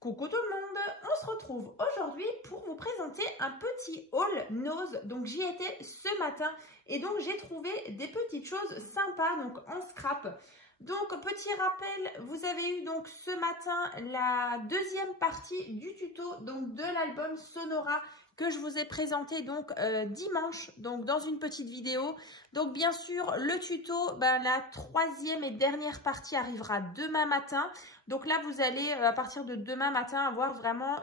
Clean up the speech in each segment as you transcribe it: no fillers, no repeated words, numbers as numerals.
Coucou tout le monde, on se retrouve aujourd'hui pour vous présenter un petit haul Nose. Donc j'y étais ce matin et donc j'ai trouvé des petites choses sympas donc en scrap. Donc petit rappel, vous avez eu donc ce matin la deuxième partie du tuto donc de l'album Sonora que je vous ai présenté donc dimanche donc dans une petite vidéo. Donc bien sûr le tuto, la troisième et dernière partie arrivera demain matin. Donc là vous allez à partir de demain matin avoir vraiment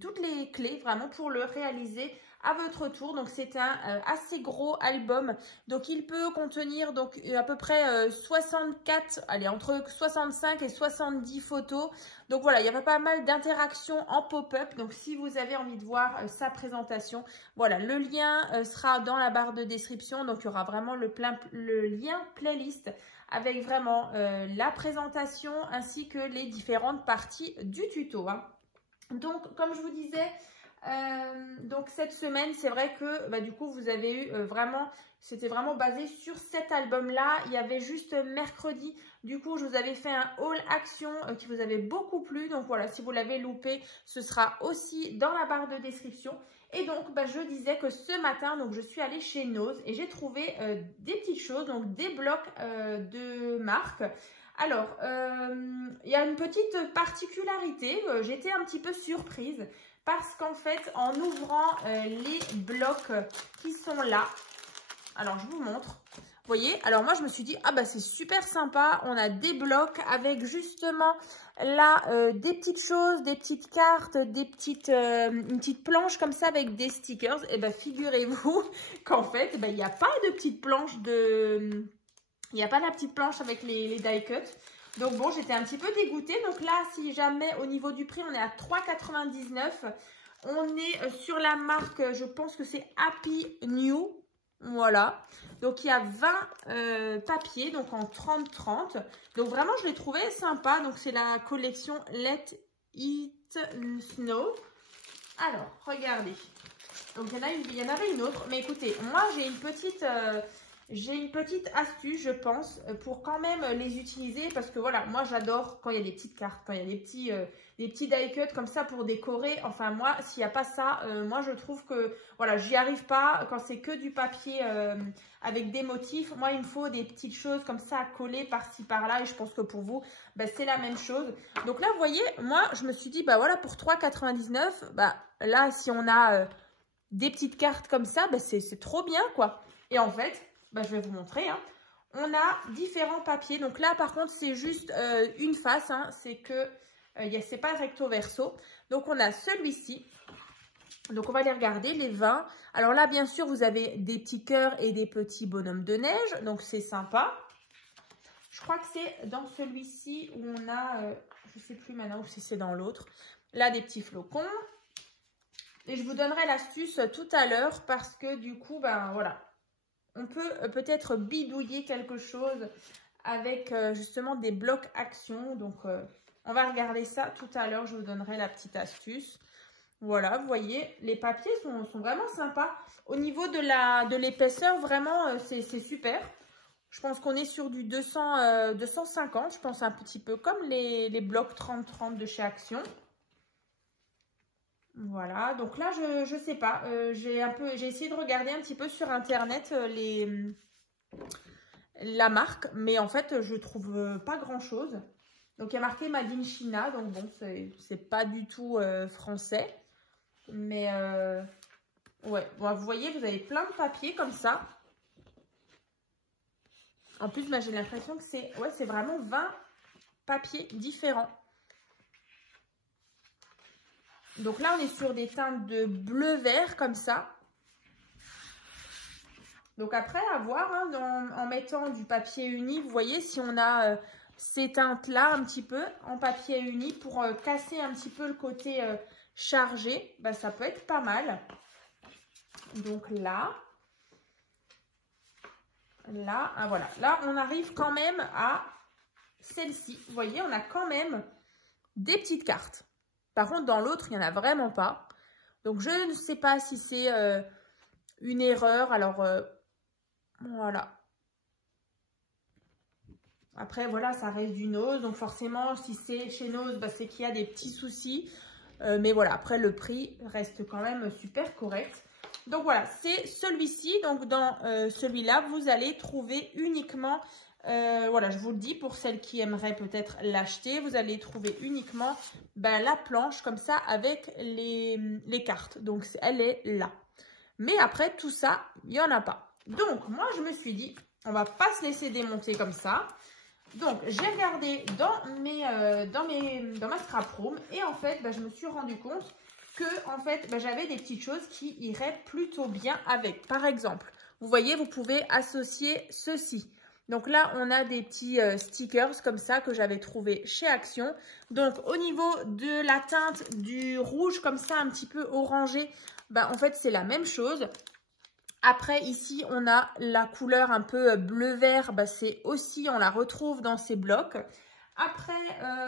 toutes les clés vraiment pour le réaliser à votre tour. Donc c'est un assez gros album. Donc il peut contenir donc à peu près 64, allez entre 65 et 70 photos. Donc voilà, il y a pas mal d'interactions en pop-up. Donc si vous avez envie de voir sa présentation, voilà, le lien sera dans la barre de description. Donc il y aura vraiment le lien playlist avec vraiment la présentation ainsi que les différentes parties du tuto. Hein. Donc comme je vous disais, donc cette semaine, c'est vrai que du coup vous avez eu c'était vraiment basé sur cet album là. Il y avait juste mercredi, du coup je vous avais fait un haul action qui vous avait beaucoup plu. Donc voilà, si vous l'avez loupé, ce sera aussi dans la barre de description. Et donc je disais que ce matin, donc je suis allée chez Nose et j'ai trouvé des petites choses, donc des blocs de marque. Alors, il y a une petite particularité, j'étais un petit peu surprise. Parce qu'en fait, en ouvrant les blocs qui sont là, alors je vous montre, vous voyez, alors moi je me suis dit, ah c'est super sympa, on a des blocs avec justement là des petites choses, des petites cartes, une petite planche comme ça avec des stickers. Et figurez-vous qu'en fait, il n'y a pas de petite planche il n'y a pas la petite planche avec les die cuts. Donc bon, j'étais un petit peu dégoûtée. Donc là, si jamais au niveau du prix, on est à 3,99 €. On est sur la marque, je pense que c'est Happy New. Voilà. Donc il y a 20 papiers, donc en 30-30. Donc vraiment, je l'ai trouvé sympa. Donc c'est la collection Let It Snow. Alors, regardez. Donc il y en avait une autre. Mais écoutez, moi j'ai une petite astuce, je pense, pour quand même les utiliser. Parce que voilà, moi j'adore quand il y a des petites cartes, quand il y a des petits die cuts comme ça pour décorer. Enfin moi, s'il n'y a pas ça, moi je trouve que voilà, j'y arrive pas quand c'est que du papier avec des motifs. Moi il me faut des petites choses comme ça à coller par-ci par-là. Et je pense que pour vous, c'est la même chose. Donc là vous voyez, moi je me suis dit, voilà, pour 3,99 €, là si on a des petites cartes comme ça, c'est trop bien quoi. Et en fait, je vais vous montrer. Hein. On a différents papiers. Donc là, par contre, c'est juste une face. Hein. C'est que c'est pas recto verso. Donc on a celui-ci. Donc on va les regarder, les 20. Alors là, bien sûr, vous avez des petits cœurs et des petits bonhommes de neige. Donc c'est sympa. Je crois que c'est dans celui-ci où on a, je sais plus maintenant ou si c'est dans l'autre. Là, des petits flocons. Et je vous donnerai l'astuce tout à l'heure parce que du coup, voilà. On peut peut-être bidouiller quelque chose avec justement des blocs action. Donc, on va regarder ça tout à l'heure. Je vous donnerai la petite astuce. Voilà, vous voyez, les papiers sont vraiment sympas. Au niveau de l'épaisseur, vraiment, c'est super. Je pense qu'on est sur du 250. Je pense un petit peu comme les blocs 30-30 de chez Action. Voilà, donc là, je sais pas, j'ai essayé de regarder un petit peu sur internet la marque, mais en fait, je trouve pas grand chose. Donc, il y a marqué Made in China, donc bon, c'est pas du tout français. Mais, ouais, bon, vous voyez, vous avez plein de papiers comme ça. En plus, j'ai l'impression que c'est vraiment 20 papiers différents. Donc là, on est sur des teintes de bleu-vert comme ça. Donc après, à voir, hein, en mettant du papier uni, vous voyez, si on a ces teintes-là un petit peu en papier uni pour casser un petit peu le côté chargé, ça peut être pas mal. Donc là, voilà. Là, on arrive quand même à celle-ci. Vous voyez, on a quand même des petites cartes. Par contre, dans l'autre, il n'y en a vraiment pas. Donc, je ne sais pas si c'est une erreur. Alors, voilà. Après, voilà, ça reste du Nose. Donc, forcément, si c'est chez Nose, bah, c'est qu'il y a des petits soucis. Mais voilà, après, le prix reste quand même super correct. Donc, voilà, c'est celui-ci. Donc, dans celui-là, vous allez trouver uniquement... voilà, je vous le dis, pour celles qui aimeraient peut-être l'acheter, vous allez trouver uniquement la planche comme ça avec les cartes. Donc, elle est là. Mais après, tout ça, il n'y en a pas. Donc, moi, je me suis dit, on va pas se laisser démonter comme ça. Donc, j'ai regardé dans ma scrap room et en fait, je me suis rendu compte que en fait, j'avais des petites choses qui iraient plutôt bien avec. Par exemple, vous voyez, vous pouvez associer ceci. Donc là, on a des petits stickers comme ça que j'avais trouvé chez Action. Donc, au niveau de la teinte du rouge comme ça, un petit peu orangé, en fait, c'est la même chose. Après, ici, on a la couleur un peu bleu-vert. C'est aussi, on la retrouve dans ces blocs. Après,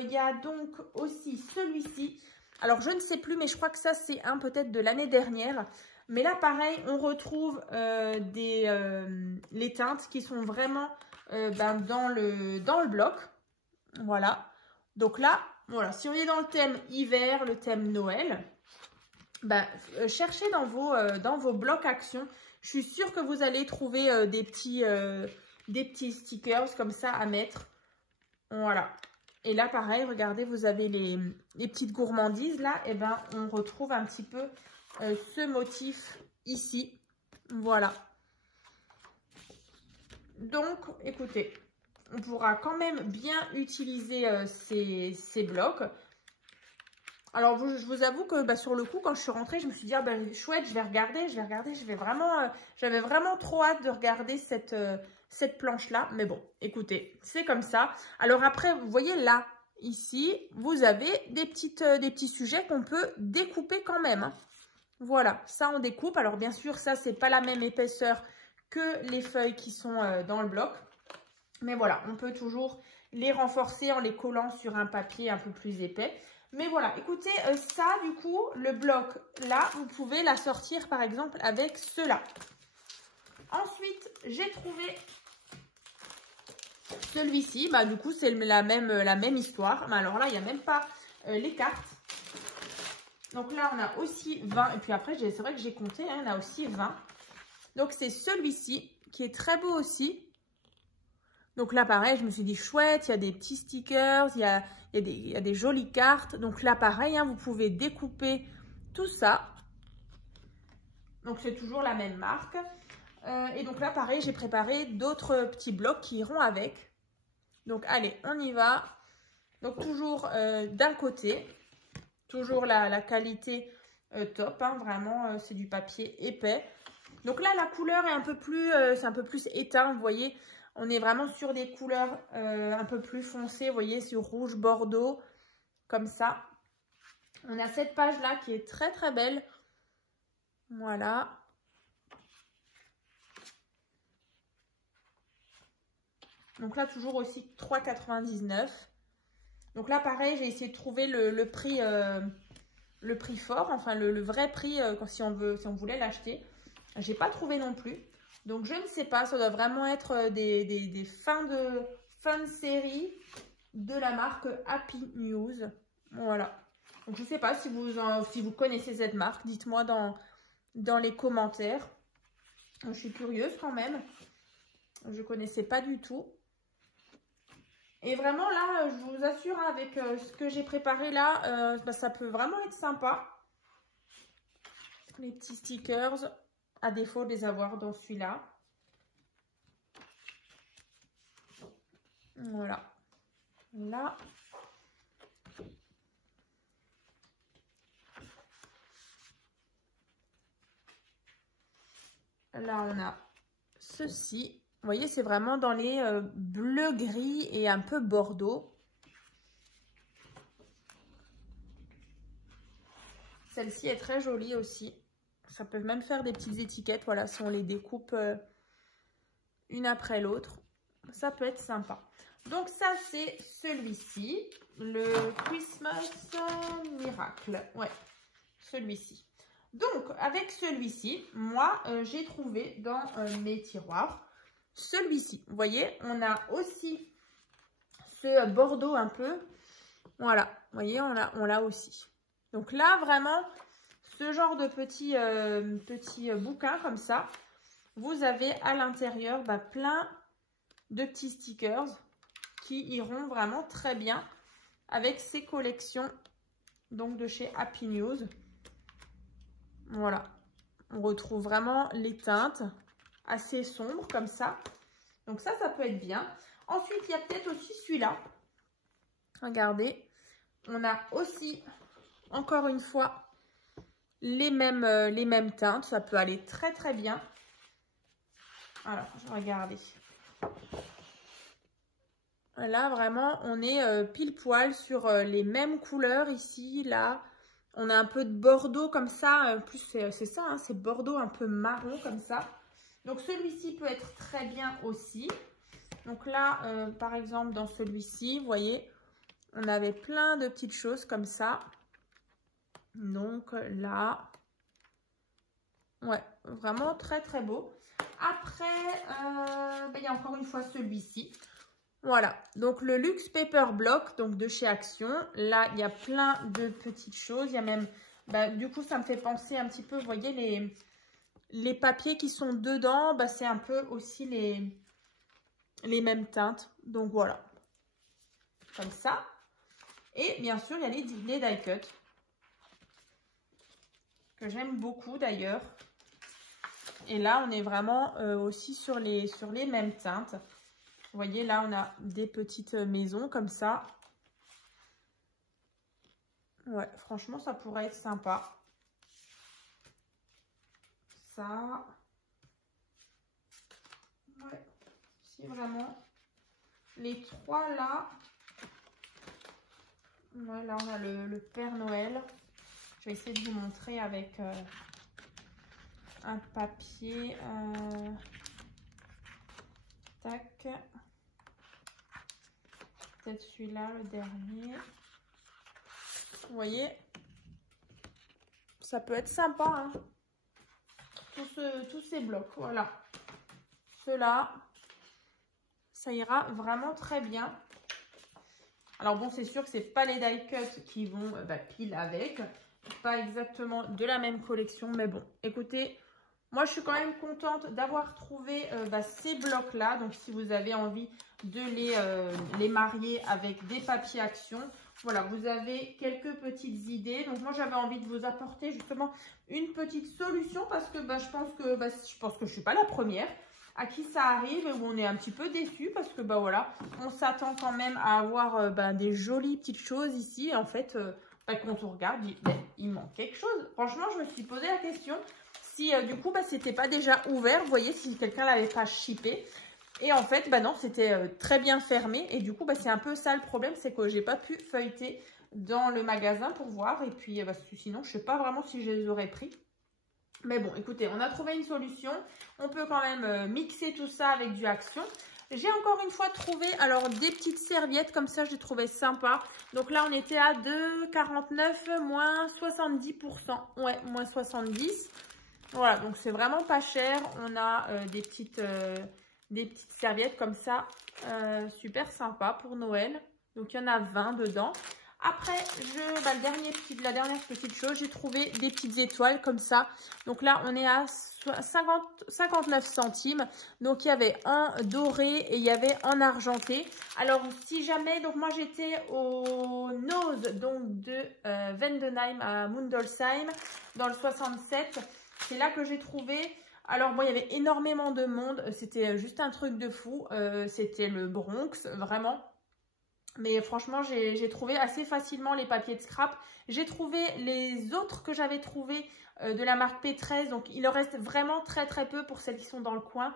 il y a donc aussi celui-ci. Alors, je ne sais plus, mais je crois que ça, c'est un peut-être de l'année dernière. Mais là, pareil, on retrouve les teintes qui sont vraiment dans le bloc. Voilà. Donc là, voilà, si on est dans le thème hiver, le thème Noël, cherchez dans vos blocs Action. Je suis sûre que vous allez trouver des petits stickers comme ça à mettre. Voilà. Et là, pareil, regardez, vous avez les petites gourmandises là. Et on retrouve un petit peu ce motif ici. Voilà. Donc, écoutez, on pourra quand même bien utiliser ces blocs. Alors, je vous avoue que sur le coup, quand je suis rentrée, je me suis dit, ah, chouette, je vais regarder. J'avais vraiment trop hâte de regarder cette planche-là. Mais bon, écoutez, c'est comme ça. Alors après, vous voyez là, ici, vous avez des petits sujets qu'on peut découper quand même. Hein. Voilà, ça on découpe. Alors bien sûr, ça, c'est pas la même épaisseur que les feuilles qui sont dans le bloc. Mais voilà, on peut toujours les renforcer en les collant sur un papier un peu plus épais. Mais voilà, écoutez, ça, du coup, le bloc, là, vous pouvez la sortir, par exemple, avec cela. Ensuite, j'ai trouvé celui-ci. Du coup, c'est la même histoire. Mais alors là, il n'y a même pas les cartes. Donc là, on a aussi 20. Et puis après, c'est vrai que j'ai compté, hein, on a aussi 20. Donc, c'est celui-ci, qui est très beau aussi. Donc là, pareil, je me suis dit, chouette, il y a des petits stickers, il y a des jolies cartes. Donc là, pareil, hein, vous pouvez découper tout ça. Donc, c'est toujours la même marque. Et donc là, pareil, j'ai préparé d'autres petits blocs qui iront avec. Donc, allez, on y va. Donc, toujours d'un côté, toujours la qualité top, hein, vraiment, c'est du papier épais. Donc là, la couleur est c'est un peu plus éteint, vous voyez. On est vraiment sur des couleurs un peu plus foncées, vous voyez, sur rouge bordeaux, comme ça. On a cette page-là qui est très très belle. Voilà. Donc là, toujours aussi 3,99 €. Donc là, pareil, j'ai essayé de trouver le prix fort, enfin le vrai prix si on voulait l'acheter. J'ai pas trouvé non plus. Donc, je ne sais pas, ça doit vraiment être des fins de série de la marque Happy News. Voilà. Donc, je ne sais pas si vous connaissez cette marque. Dites-moi dans les commentaires. Je suis curieuse quand même. Je ne connaissais pas du tout. Et vraiment, là, je vous assure, hein, avec ce que j'ai préparé là, ça peut vraiment être sympa. Les petits stickers. À défaut de les avoir dans celui-là. Voilà. Là. Là, on a ceci. Vous voyez, c'est vraiment dans les bleu, gris et un peu bordeaux. Celle-ci est très jolie aussi. Ça peut même faire des petites étiquettes, voilà, si on les découpe une après l'autre. Ça peut être sympa. Donc ça, c'est celui-ci, le Christmas Miracle. Ouais, celui-ci. Donc, avec celui-ci, moi, j'ai trouvé dans mes tiroirs celui-ci. Vous voyez, on a aussi ce bordeaux un peu. Voilà, vous voyez, on l'a aussi. Donc là, vraiment, ce genre de petit bouquin comme ça, vous avez à l'intérieur plein de petits stickers qui iront vraiment très bien avec ces collections donc de chez Happy News. Voilà, on retrouve vraiment les teintes assez sombres comme ça. Donc ça peut être bien. Ensuite, il y a peut-être aussi celui-là. Regardez, on a aussi, encore une fois, les mêmes teintes. Ça peut aller très très bien. Alors, je vais regarder. Là, vraiment, on est pile poil sur les mêmes couleurs ici, là. On a un peu de bordeaux comme ça. En plus, c'est ça, hein, c'est bordeaux un peu marron comme ça. Donc, celui-ci peut être très bien aussi. Donc là, par exemple, dans celui-ci, vous voyez, on avait plein de petites choses comme ça. Donc là, ouais, vraiment très, très beau. Après, il y a encore une fois celui-ci. Voilà, donc le Luxe Paper Block, donc de chez Action. Là, il y a plein de petites choses. Il y a même, du coup, ça me fait penser un petit peu, vous voyez, les papiers qui sont dedans, c'est un peu aussi les mêmes teintes. Donc voilà, comme ça. Et bien sûr, il y a les die cut, que j'aime beaucoup d'ailleurs. Et là, on est vraiment aussi sur les mêmes teintes. Vous voyez, là, on a des petites maisons comme ça. Ouais, franchement, ça pourrait être sympa. Ça. Ouais, si vraiment. Les trois là. Ouais, là, on a le Père Noël. Je vais essayer de vous montrer avec un papier. Tac. Peut-être celui-là, le dernier. Vous voyez, ça peut être sympa, hein. Tous ces blocs, voilà. Ceux-là, ça ira vraiment très bien. Alors bon, c'est sûr que c'est pas les die cut qui vont pile avec. Pas exactement de la même collection, mais bon, écoutez, moi je suis quand même contente d'avoir trouvé ces blocs-là. Donc si vous avez envie de les marier avec des papiers Action, voilà, vous avez quelques petites idées. Donc moi j'avais envie de vous apporter justement une petite solution parce que je pense que je suis pas la première à qui ça arrive et où on est un petit peu déçu parce que voilà, on s'attend quand même à avoir des jolies petites choses ici. Et en fait, quand on regarde, il manque quelque chose. Franchement, je me suis posé la question si du coup c'était pas déjà ouvert, vous voyez, si quelqu'un l'avait pas shippé. Et en fait, non, c'était très bien fermé. Et du coup, c'est un peu ça le problème, c'est que j'ai pas pu feuilleter dans le magasin pour voir. Et puis, sinon, je sais pas vraiment si je les aurais pris. Mais bon, écoutez, on a trouvé une solution. On peut quand même mixer tout ça avec du Action. J'ai encore une fois trouvé, alors, des petites serviettes comme ça, je les trouvais sympa. Donc là, on était à 2,49 moins 70%. Ouais, moins 70. Voilà, donc c'est vraiment pas cher. On a des petites serviettes comme ça, super sympa pour Noël. Donc il y en a 20 dedans. Après, la dernière petite chose, j'ai trouvé des petites étoiles comme ça. Donc là, on est à 59 centimes. Donc il y avait en doré et il y avait en argenté. Alors si jamais, donc moi j'étais au Nose donc de Vendenheim à Mundolsheim dans le 67. C'est là que j'ai trouvé. Alors bon, il y avait énormément de monde. C'était juste un truc de fou. C'était le Bronx, vraiment. Mais franchement, j'ai trouvé assez facilement les papiers de scrap. J'ai trouvé les autres que j'avais trouvés de la marque P13. Donc, il en reste vraiment très très peu pour celles qui sont dans le coin.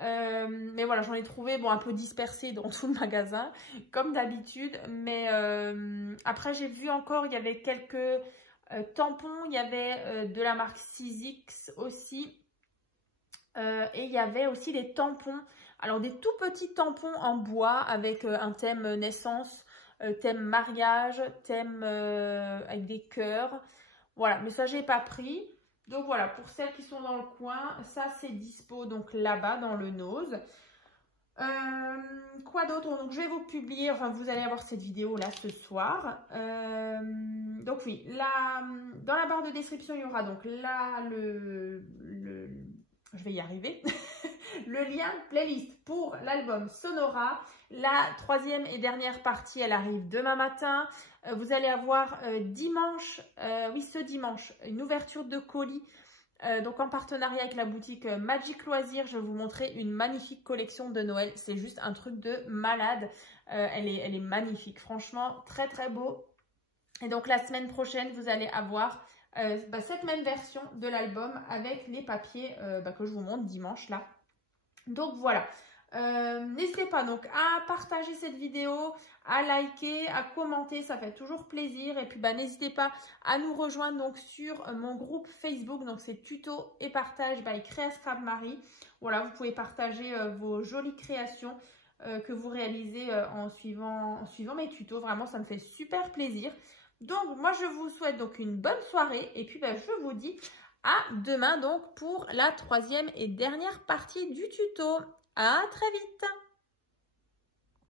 Mais voilà, j'en ai trouvé un peu dispersés dans tout le magasin, comme d'habitude. Mais après, j'ai vu encore, il y avait quelques tampons. Il y avait de la marque Sizzix aussi. Et il y avait aussi des tampons. Alors, des tout petits tampons en bois avec un thème naissance, thème mariage, thème avec des cœurs. Voilà, mais ça, j'ai pas pris. Donc, voilà, pour celles qui sont dans le coin, ça, c'est dispo donc là-bas dans le Nose. Quoi d'autre? Donc je vais vous publier, enfin vous allez avoir cette vidéo là ce soir. Donc oui, là, dans la barre de description, il y aura donc là je vais y arriver, le lien playlist pour l'album Sonora. La troisième et dernière partie, elle arrive demain matin. Vous allez avoir dimanche, oui ce dimanche, une ouverture de colis. Donc en partenariat avec la boutique Magic Loisirs, je vais vous montrer une magnifique collection de Noël. C'est juste un truc de malade. Elle est magnifique, franchement, très très beau. Et donc la semaine prochaine, vous allez avoir cette même version de l'album avec les papiers que je vous montre dimanche là. Donc voilà. N'hésitez pas donc à partager cette vidéo, à liker, à commenter, ça fait toujours plaisir. Et puis n'hésitez pas à nous rejoindre donc sur mon groupe Facebook, donc c'est tuto et partage by Créascrap Marie. Voilà, vous pouvez partager vos jolies créations que vous réalisez en suivant mes tutos. Vraiment, ça me fait super plaisir. Donc moi je vous souhaite donc une bonne soirée et puis je vous dis à demain donc pour la troisième et dernière partie du tuto. À très vite!